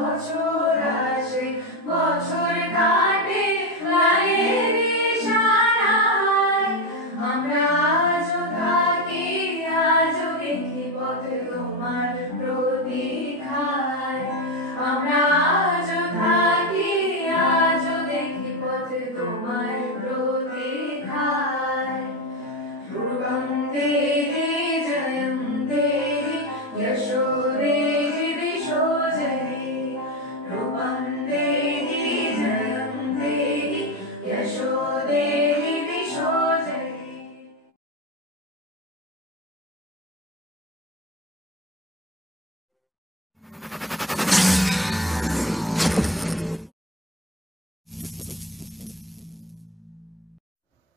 বছর আসে বছর কাটে গানের ইশারায়, আমরা আজও থাকি আজও দেখি পথ তোমার প্রতীক্ষায়, আমরা আজও থাকি আজও দেখি পথ তোমার প্রতীক্ষায়। ধ্রুবং দেবী জয়ং দেবী যশো দেবী দিশো জয়ী, ধ্রুবং দেবী জয়ং দেবী যশো দেবী দিশো জয়ী।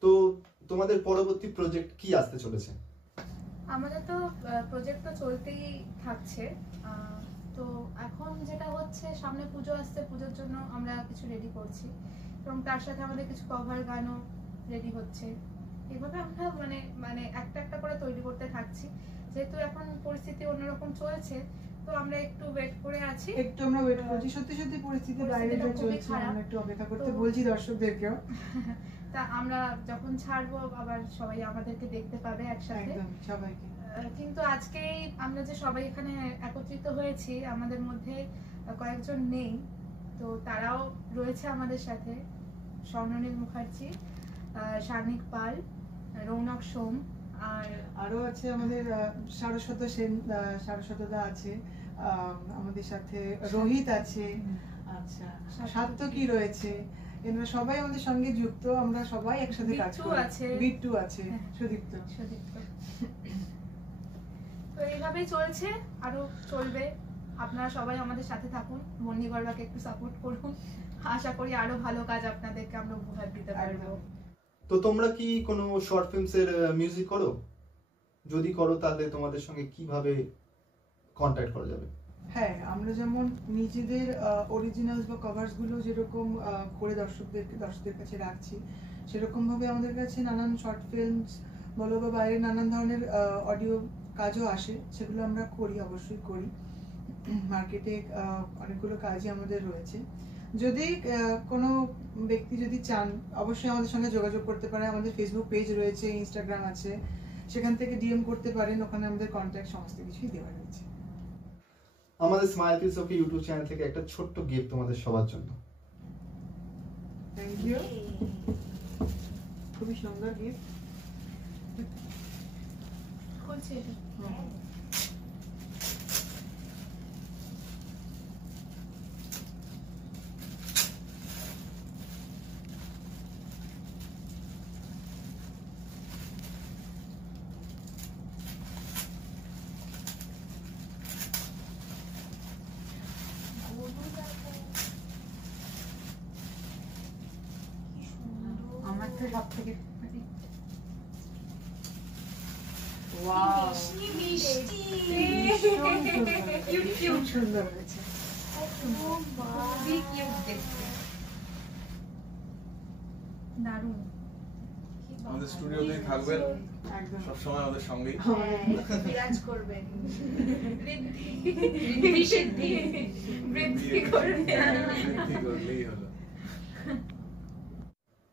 তো তোমাদের পরবর্তী প্রজেক্ট কি আসতে চলেছে? আমাদের তো প্রজেক্ট তো চলতেই থাকছে। তো এখন যেটা হচ্ছে, সামনে পুজো আসছে, পুজোর জন্য আমরা কিছু রেডি করছি এবং তার সাথে আমাদের কিছু কভার গানও রেডি হচ্ছে। এইভাবে আমরা মানে মানে একটা একটা করে তৈরি করতে থাকছি। যেহেতু এখন পরিস্থিতি অন্যরকম চলছে, তো আমরা একটু ওয়েট করে আছি, আমরা ওয়েট করছি। সত্যি সত্যি পরিস্থিতি বাইরে যা চলছে, আমরা একটু অপেক্ষা করতে বলছি দর্শকদেরকেও। তা আমরা যখন ছাড়বো আবার সবাই আমাদেরকে দেখতে পাবে একসাথে, একদম সবাইকে। কিন্তু আজকেই আমরা যে সবাই এখানে একত্রিত হয়েছি, আমাদের মধ্যে কয়েকজন নেই, তো তারাও রয়েছে আমাদের সাথে। স্বর্ণনীল মুখার্জি, শানিক পাল, রৌনক সোম, আর আরো আছে আমাদের সারস্বত সেন, সারস্বতদা আছে আমাদের সাথে, রোহিত আছে, আচ্ছা সাত্তকী রয়েছে। এনারা সবাই আমাদের সঙ্গে যুক্ত, আমরা সবাই একসাথে কাজ করি। বিট্টু আছে, সুদীপ্ত। তো এইভাবেই চলছে, আরো চলবে। আপনারা সবাই আমাদের সাথে থাকুন, মন্নি গর্বাকে একটু সাপোর্ট করুন। আশা করি আরো ভালো কাজ আপনাদেরকে আমরা উপহার দিতে পারবো। তো তোমরা কি কোনো শর্ট ফিল্মস এর মিউজিক করো? যদি করো তাহলে তোমাদের সঙ্গে কিভাবে কন্ট্যাক্ট করা যাবে? হ্যাঁ, আমরা যেমন নিজেদের অরিজিনালস বা কভার্স গুলো যেরকম করে দর্শকদের কাছে রাখছি, সেরকম ভাবে আমাদের কাছে নানান শর্ট ফিল্মস বলো বা বাইরে নানান ধরনের অডিও কাজও আসে, সেগুলো আমরা করি, অবশ্যই করি। মার্কেটে অনেকগুলো কাজই আমাদের রয়েছে। যদি কোনো ব্যক্তি যদি চান, অবশ্যই আমাদের সঙ্গে যোগাযোগ করতে পারে। আমাদের ফেসবুক পেজ রয়েছে, ইনস্টাগ্রাম আছে, সেখান থেকে ডিএম করতে পারেন, ওখানে আমাদের কন্ট্যাক্ট সমস্ত কিছুই দেওয়া রয়েছে। আমাদের smile kids okay YouTube channel থেকে একটা ছোট্ট গিফট তোমাদের সবার জন্য। থ্যাংক ইউ, খুবই সুন্দর গিফট। খুলছি এটা। আমার তো সব থেকে সুন্দর হয়েছে। দারুণ। আমাদের স্টুডিওতেই থাকবেন, সব সময় আমাদের সঙ্গেই বিরাজ করবেন, বৃদ্ধি সিদ্ধি বৃদ্ধি করলেই হলো।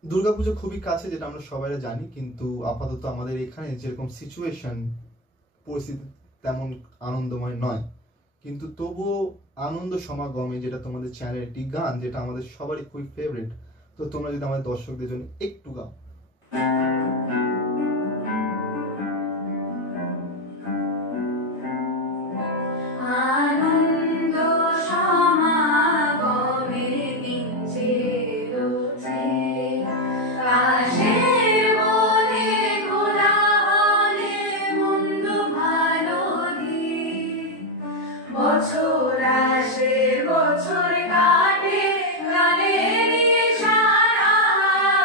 দুর্গাপুজো খুবই কাছে, যেটা আমরা সবাই জানি, কিন্তু আপাতত আমাদের এখানে যেরকম সিচুয়েশন, পরিস্থিতি তেমন আনন্দময় নয়, কিন্তু তবুও আনন্দ সমাগমে যেটা তোমাদের চ্যানেলের একটি গান, যেটা আমাদের সবারই খুবই ফেভারিট, তো তোমরা যদি আমাদের দর্শকদের জন্য একটু গাও। আনন্দ সমাগমে দিন চেরোছে, কাশের বনে খোলা হলে মন্দ ভালো দিন, বছর আসে বছর কাটে গানের ইশারায়,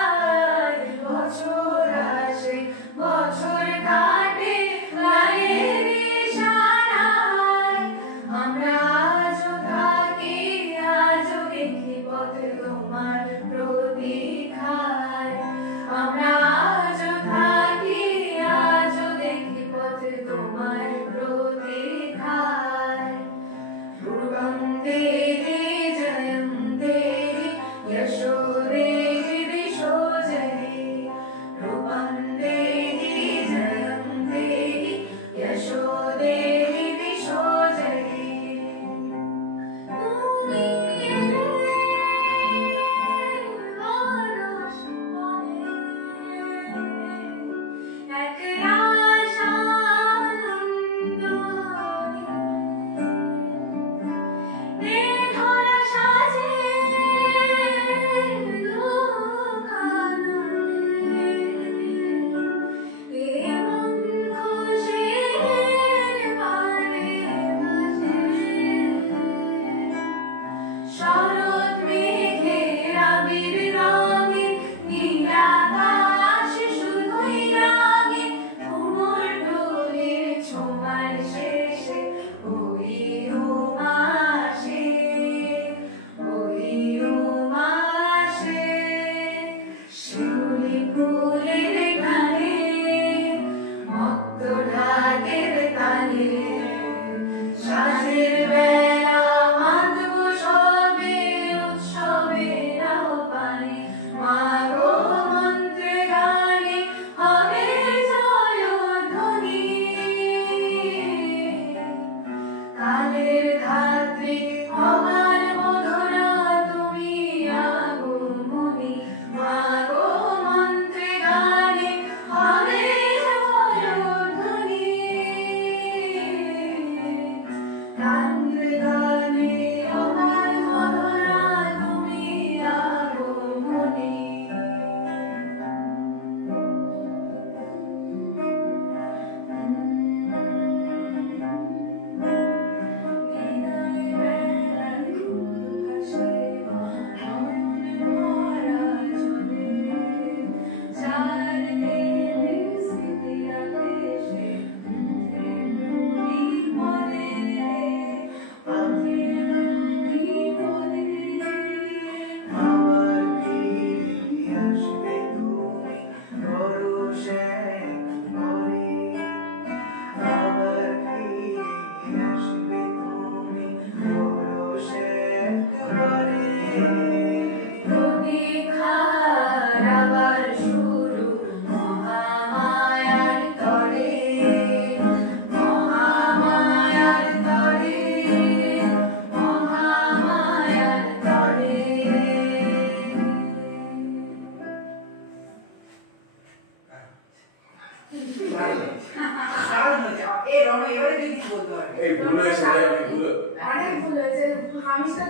বছর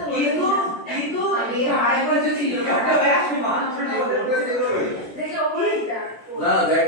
কিন্তু কিন্তু আমি আরেকবার যদি ছিল দেখো ওইটা না দেখ